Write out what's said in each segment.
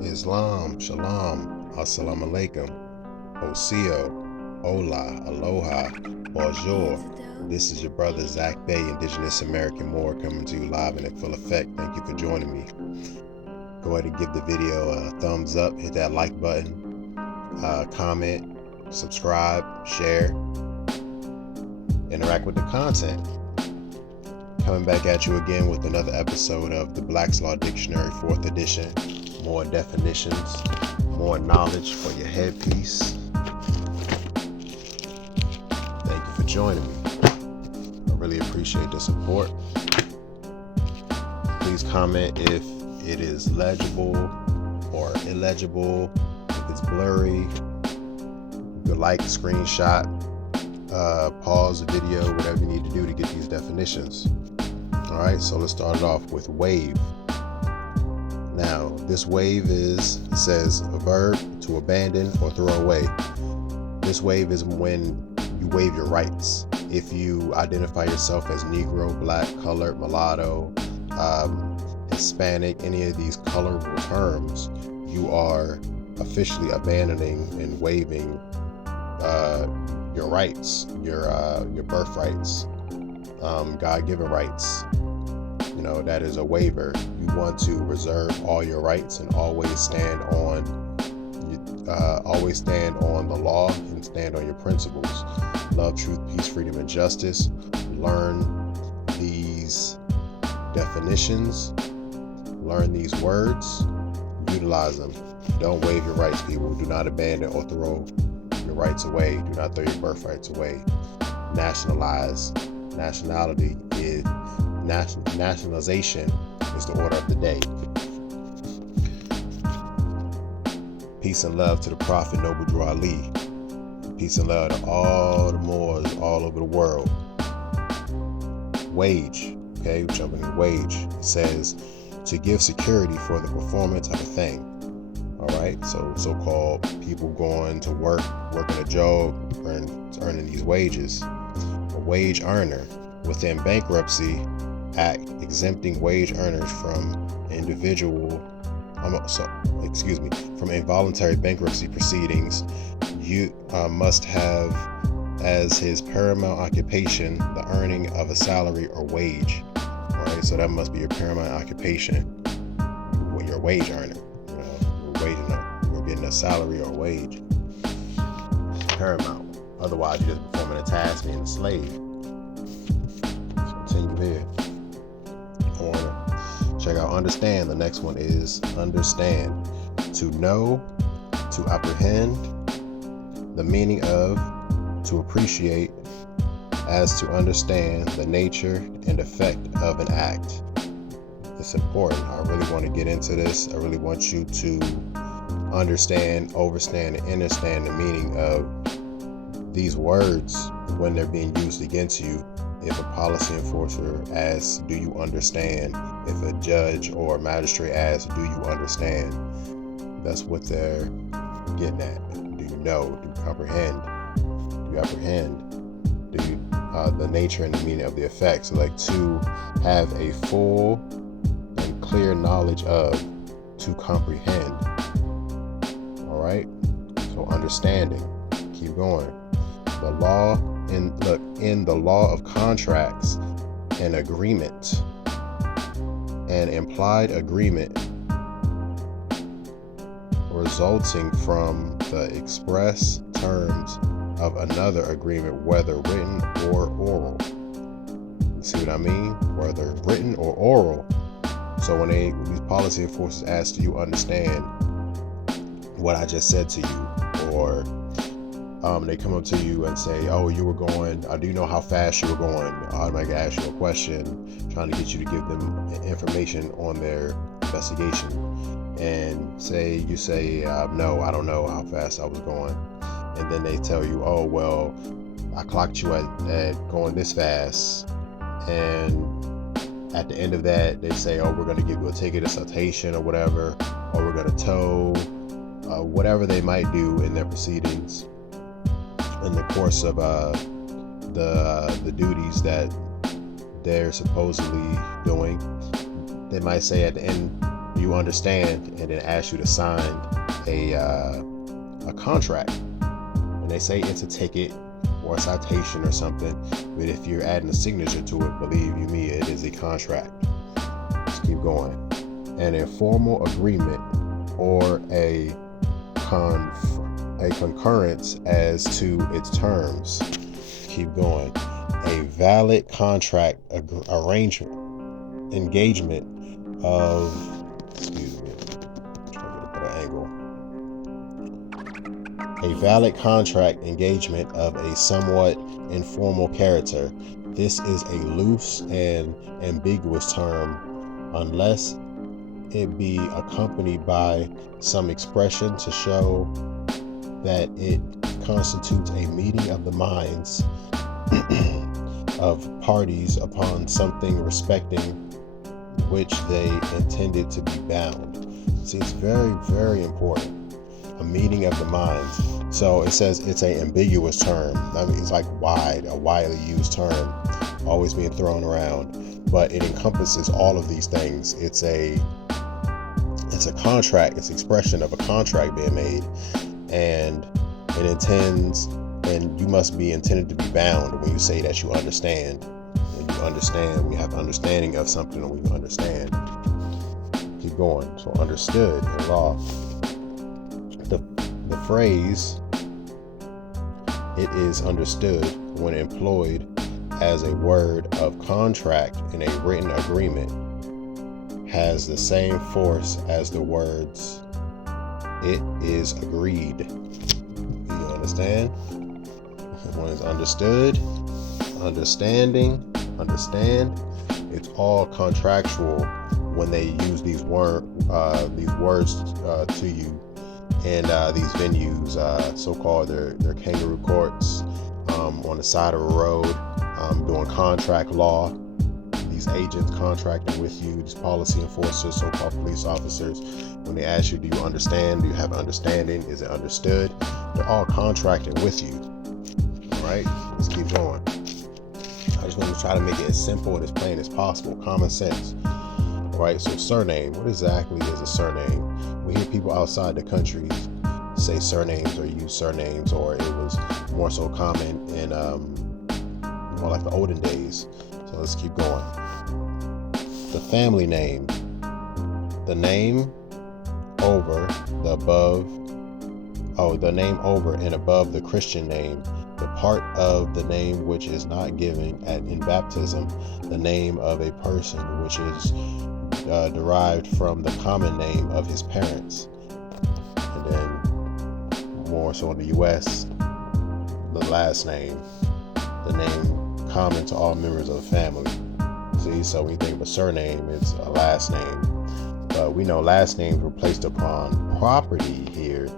Islam, Shalom, Assalamu Alaikum, Osio, Hola, Aloha, Bonjour. This is your brother Zach Bey, Indigenous American Moor, coming to you live and in full effect. Thank you for joining me. Go ahead and give the video a thumbs up, hit that like button, comment, subscribe, share, interact with the content. Coming back at you again with another episode of the Black's Law Dictionary, 4th edition. More definitions, more knowledge for your headpiece. Thank you for joining me. I really appreciate the support. Please comment if it is legible or illegible, if it's blurry. You could like, screenshot, pause the video, whatever you need to do to get these definitions. All right, so let's start it off with waive. Now, this waive says a verb to abandon or throw away. This waive is when you waive your rights. If you identify yourself as Negro, Black, Colored, Mulatto, Hispanic, any of these colorful terms, you are officially abandoning and waiving your rights, your birthrights, God-given rights. You know, that is a waiver. You want to reserve all your rights and always stand on the law and stand on your principles. Love, truth, peace, freedom, and justice. Learn these definitions. Learn these words. Utilize them. Don't waive your rights, people. Do not abandon or throw your rights away. Do not throw your birthrights away. Nationalize. Nationalization is the order of the day. Peace and love to the Prophet Noble Drew Ali. Peace and love to all the Moors all over the world. Wage, okay, we're jumping in wage. It says to give security for the performance of a thing. All right, so-called people going to work, working a job, earning these wages. A wage earner within bankruptcy act exempting wage earners from from involuntary bankruptcy proceedings. You must have as his paramount occupation the earning of a salary or wage. All right, so that must be your paramount occupation. When you're a wage earner, you're getting a salary or wage. Paramount. Otherwise, you're just performing a task, being a slave. Let's continue here. I want to check out understand. The next one is understand. To know, to apprehend, the meaning of, to appreciate, as to understand the nature and effect of an act. It's important. I really want to get into this. I really want you to understand, overstand, and understand the meaning of these words when they're being used against you. If a policy enforcer asks, do you understand? If a judge or a magistrate asks, do you understand? That's what they're getting at. Do you know? Do you comprehend? Do you apprehend? Do you the nature and the meaning of the effects? Like to have a full and clear knowledge of, to comprehend. All right. So understanding. Keep going. The law in the law of contracts, an agreement, an implied agreement resulting from the express terms of another agreement, whether written or oral. You see what I mean? Whether written or oral. So when these policy enforcers ask, do you understand what I just said to you? Or they come up to you and say, oh, you were going, do you know how fast you were going? I might ask you a question, trying to get you to give them information on their investigation. And you say, no, I don't know how fast I was going. And then they tell you, oh, well, I clocked you at going this fast. And at the end of that, they say, oh, we're going to give you a ticket, a citation or whatever, or we're going to tow, whatever they might do in their proceedings in the course of the duties that they're supposedly doing. They might say at the end do you understand, and then ask you to sign a contract. And they say it's a ticket or a citation or something, but if you're adding a signature to it, believe you me, it is a contract. Let's keep going. An informal agreement or a concurrence as to its terms. Keep going. A valid contract engagement of, excuse me, I'm trying to get a better angle. A valid contract engagement of a somewhat informal character. This is a loose and ambiguous term unless it be accompanied by some expression to show that it constitutes a meeting of the minds of parties upon something respecting which they intended to be bound. See, it's very, very important. A meeting of the minds. So it says it's an ambiguous term. I mean, it's like a widely used term, always being thrown around, but it encompasses all of these things. It's a contract. It's expression of a contract being made, and it intends, and you must be intended to be bound when you say that you understand. When you understand, when you have understanding of something, or when you understand. Keep going. So understood in law. The phrase "it is understood" when employed as a word of contract in a written agreement has the same force as the words "it is agreed." You understand? When it's understood, understanding, understand, it's all contractual when they use these words to you. And these venues, so-called their kangaroo courts, on the side of a road, doing contract law. These agents contracting with you, these policy enforcers, so-called police officers, when they ask you, do you understand? Do you have understanding? Is it understood? They're all contracting with you. All right, let's keep going. I just want to try to make it as simple and as plain as possible. Common sense. All right, so surname. What exactly is a surname? We hear people outside the country say surnames or use surnames, or it was more so common in more like the olden days. So let's keep going. The family name. The name over and above the Christian name. The part of the name which is not given in baptism. The name of a person which is derived from the common name of his parents. And then more so in the U.S., the last name, the name common to all members of the family. See, so when you think of a surname, it's a last name. But we know last names were placed upon property here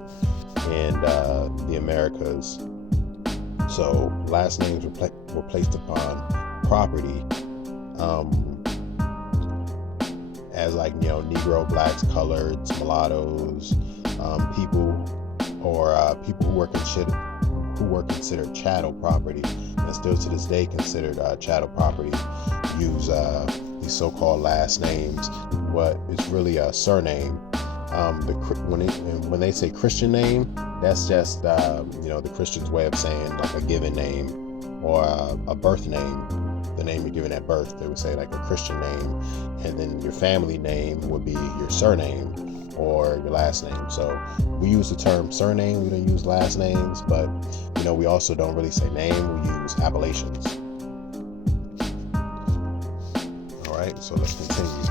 in the Americas. So last names were placed upon property, as like, Negro, blacks, coloreds, mulattoes, people who were considered chattel property, and still to this day considered chattel property, use these so-called last names. What is really a surname. When they say Christian name, that's just the Christian's way of saying like a given name or a birth name. The name you're given at birth, they would say like a Christian name, and then your family name would be your surname or your last name. So we use the term surname, we don't use last names, but we also don't really say name, we use appellations. All right, so let's continue.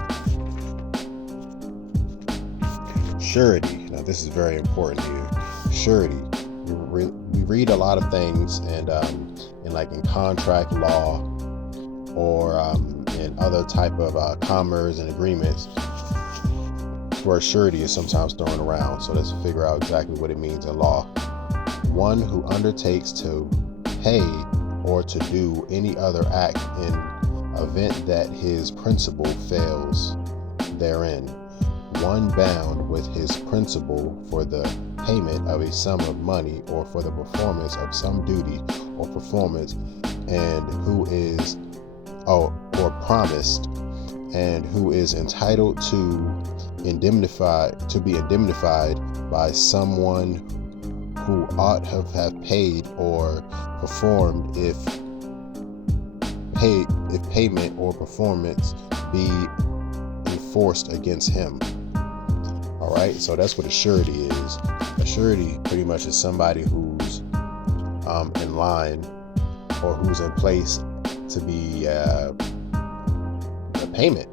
Surety. Now this is very important here. Surety. We read a lot of things, and in contract law, or in other type of commerce and agreements, where surety is sometimes thrown around. So let's figure out exactly what it means in law. One who undertakes to pay or to do any other act in event that his principal fails therein. One bound with his principal for the payment of a sum of money or for the performance of some duty or performance, and who is or promised, and who is entitled to indemnified by someone who ought have paid or performed if payment or performance be enforced against him. All right, so that's what a surety is. A surety pretty much is somebody who's in line or who's in place to be a payment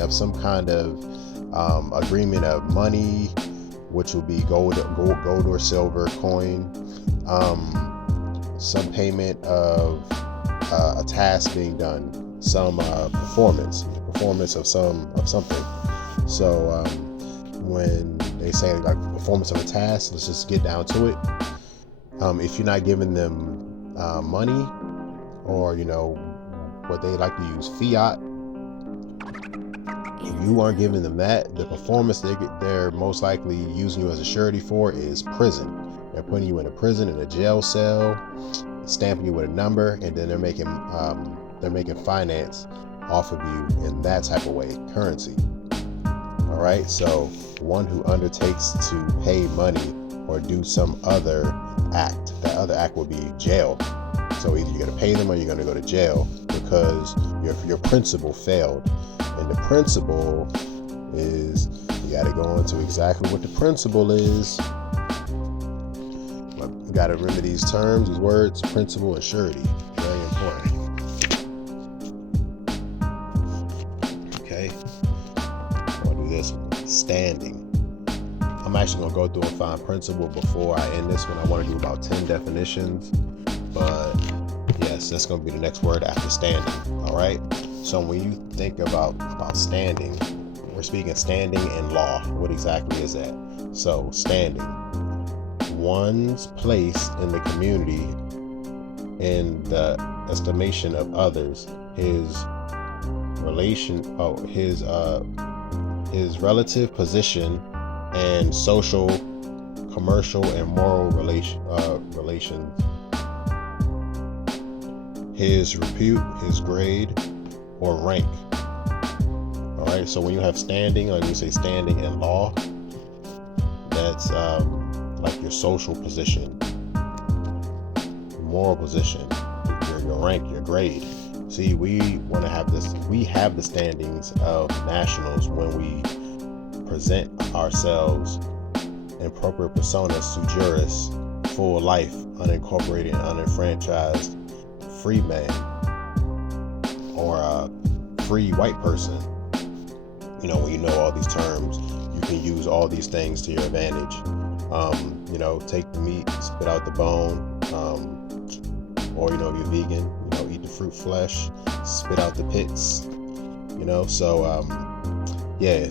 of some kind of agreement of money, which will be gold or silver coin, some payment of a task being done, some performance of something. So when they say like performance of a task, let's just get down to it. If you're not giving them money, or what they like to use, fiat, if you aren't giving them that, the performance they're most likely using you as a surety for is prison. They're putting you in a prison, in a jail cell, stamping you with a number, and then they're making finance off of you in that type of way, currency. All right, so one who undertakes to pay money or do some other act, that other act will be jail. So either you're going to pay them or you're going to go to jail because your principal failed. And the principle is, you got to go into exactly what the principle is. You got to remember these terms, these words, principle and surety. Very important. Okay. I'm going to do this one. Standing. I'm actually going to go through and find principle before I end this one. I want to do about 10 definitions. But yes, that's going to be the next word after standing. All right. So when you think about standing, we're speaking standing in law. What exactly is that? So standing, one's place in the community, in the estimation of others, his relative position and social, commercial, and moral relations, his repute, his grade, or rank. All right, so when you have standing, or you say standing in law, that's like your social position, moral position, your rank, your grade. See, we want to have this. We have the standings of nationals when we present ourselves in proper personas to juris, full life, unincorporated, unenfranchised, free man, or a free white person. When you know all these terms, you can use all these things to your advantage. Take the meat, spit out the bone, or if you're vegan, eat the fruit flesh, spit out the pits.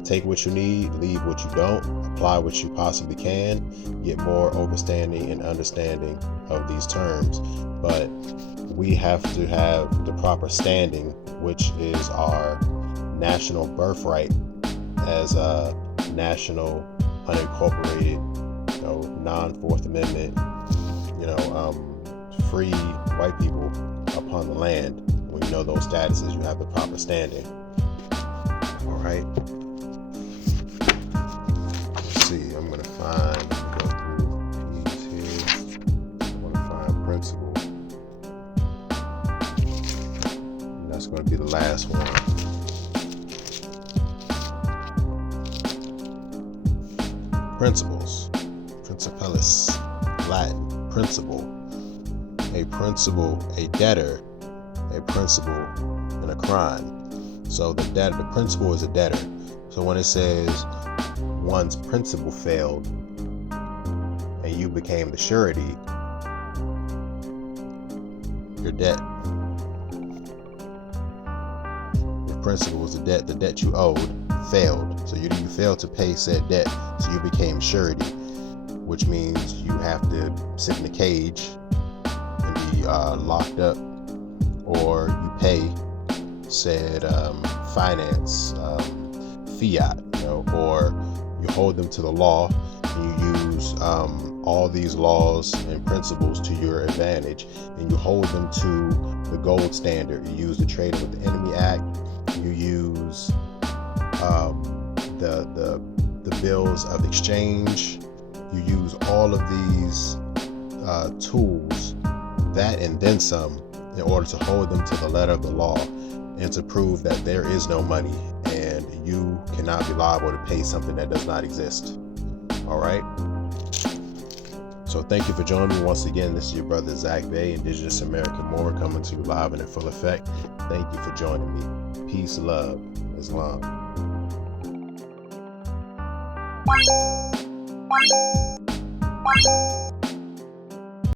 Take what you need, leave what you don't, apply what you possibly can, get more overstanding and understanding of these terms. But we have to have the proper standing, which is our national birthright as a national unincorporated, non-Fourth Amendment, free white people upon the land. When you know those statuses, you have the proper standing. All right. Let's see. I'm going to go through these here. I'm going to find principle. And that's going to be the last one. Principles. Principalus. Latin. Principle. A principal, a debtor, a principal, and a crime. So the principal is a debtor. So when it says one's principal failed and you became the surety, your debt, your principal was the debt you owed failed. So you failed to pay said debt, so you became surety, which means you have to sit in a cage and be locked up, or you pay said finance, fiat, or you hold them to the law, and you use all these laws and principles to your advantage, and you hold them to the gold standard. You use the Trading with the Enemy Act. You use the bills of exchange. You use all of these tools, that and then some, in order to hold them to the letter of the law and to prove that there is no money and you cannot be liable to pay something that does not exist. All right. So thank you for joining me once again. This is your brother Tarik Bey, Indigenous American Moor, coming to you live and in full effect. Thank you for joining me. Peace, love, I.S.L.A.M.